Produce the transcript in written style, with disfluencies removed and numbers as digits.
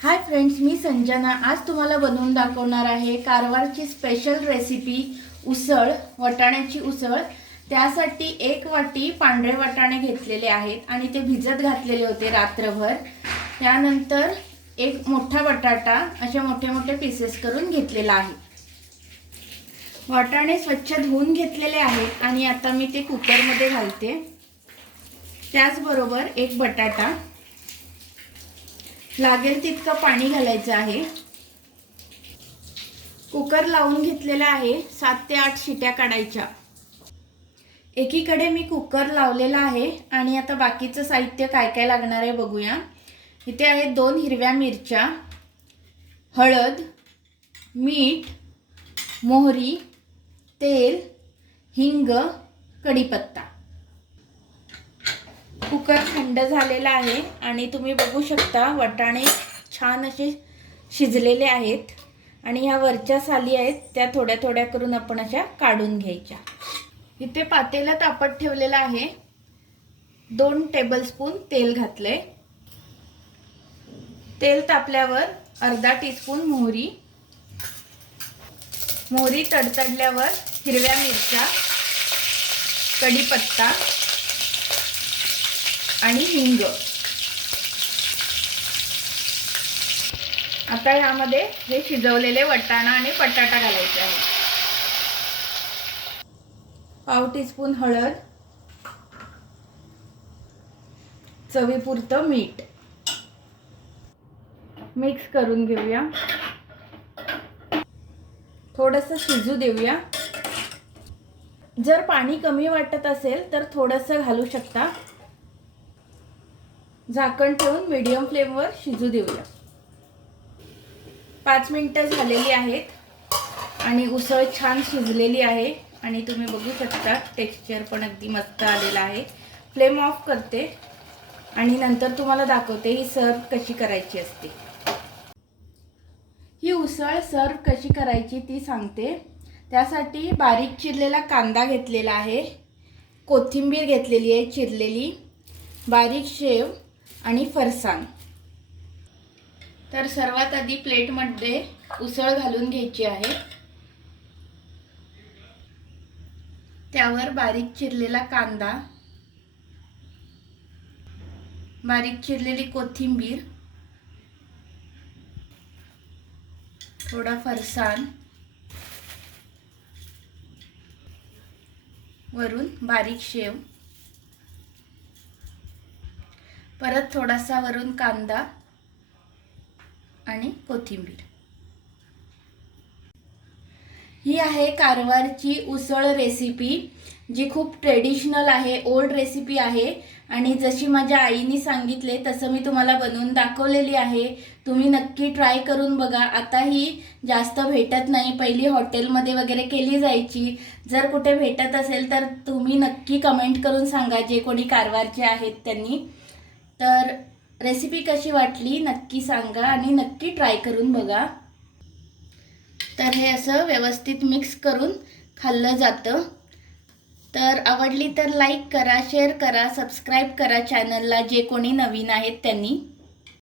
Hi friends, मी संजना आज तुम्हाला बनवून दाखवणार आहे कारवारची स्पेशल रेसिपी उसळ, वाटाण्याची उसळ। त्यासाठी 1 वाटी पांढरे वाटाणे घेतलेले आहेत आणि ते भिजत घातलेले होते रात्रभर। त्यानंतर एक मोठा बटाटा असे मोठे मोठे पीसेस करून घेतलेला आहे। वाटाणे स्वच्छ धुवून घेतलेले आहेत आणि आता मी ते कुकर मध्ये घालते। त्याचबरोबर एक बटाटा, लागेल तितकं पाणी घालायचं आहे। कुकर लावून घेतलेला आहे, 7 ते 8 शिट्या काढायच्या। एकीकडे मी कुकर लावलेला आहे आणि आता बाकीचं साहित्य काय काय लागणार आहे बघूया। इथे आहेत 2 हिरव्या मिरच्या, हळद, मीठ, मोहरी, तेल, हिंग, कढीपत्ता। कुकर थंड झालेला आहे आणि तुम्ही बघू शकता वाटाणे छान असे शिजलेले आहेत आणि ह्या वरच्या साली आहेत त्या थोड्या थोड्या करून आपण अशा काढून घ्यायच्या। इथे पातेलं तापत ठेवलेलं आहे, 2 टेबलस्पून तेल घातले। तेल तापल्यावर अर्धा टीस्पून मोहरी, मोहरी तडतडल्यावर हिरव्या मिरच्या, कढीपत्ता आणि हिंग। आता यामध्ये हे शिजवलेले वाटाणा आणि बटाटा घालायचे आहे। पाव टीस्पून हळद, चवीपुरतं मीठ मिक्स करून घेऊया। थोडंसं शिजू देऊया। जर पाणी कमी वाटत असेल तर थोडंसं घालू शकता। झाकण ठेवून मीडियम फ्लेमवर शिजू देऊया। 5 मिनिटं झालेली आहेत आणि उसळ छान शिजलेली आहे आणि तुम्ही बघू शकता टेक्स्चर पण अगदी मस्त आलेला आहे। फ्लेम ऑफ करते आणि नंतर तुम्हाला दाखवते ही सर्व कशी करायची असते। ही उसळ सर्व कशी करायची ती सांगते। त्यासाठी बारीक चिरलेला कांदा घेतलेला आहे, कोथिंबीर घेतलेली आहे चिरलेली, बारीक शेव आणि फरसाण। तर सर्वात आधी प्लेटमध्ये उसळ घालून घ्यायची आहे। त्यावर बारीक चिरलेला कांदा, बारीक चिरलेली कोथिंबीर, थोडा फरसाण, वरून बारीक शेव, परत थोडासा वरून कांदा आणि कोथिंबीर। ही आहे कारवारची उसळ रेसिपी, जी खूप ट्रेडिशनल आहे, ओल्ड रेसिपी आहे आणि जशी माझ्या आईने सांगितले तसं मी तुम्हाला बनवून दाखवलेली आहे। तुम्ही नक्की ट्राय करून बघा। आता ही जास्त भेटत नाही, पहिली हॉटेलमध्ये वगैरे केली जायची। जर कुठे भेटत असेल तर तुम्ही नक्की कमेंट करून सांगा, जे कोणी कारवारचे आहेत त्यांनी। तर रेसिपी कशी वाटली नक्की सांगा आणि नक्की ट्राय करून बघा। तर हे असं व्यवस्थित मिक्स करून खाल्लं जातं। तर आवडली तर लाईक करा, शेअर करा, सबस्क्राईब करा चॅनलला, जे कोणी नवीन आहेत त्यांनी।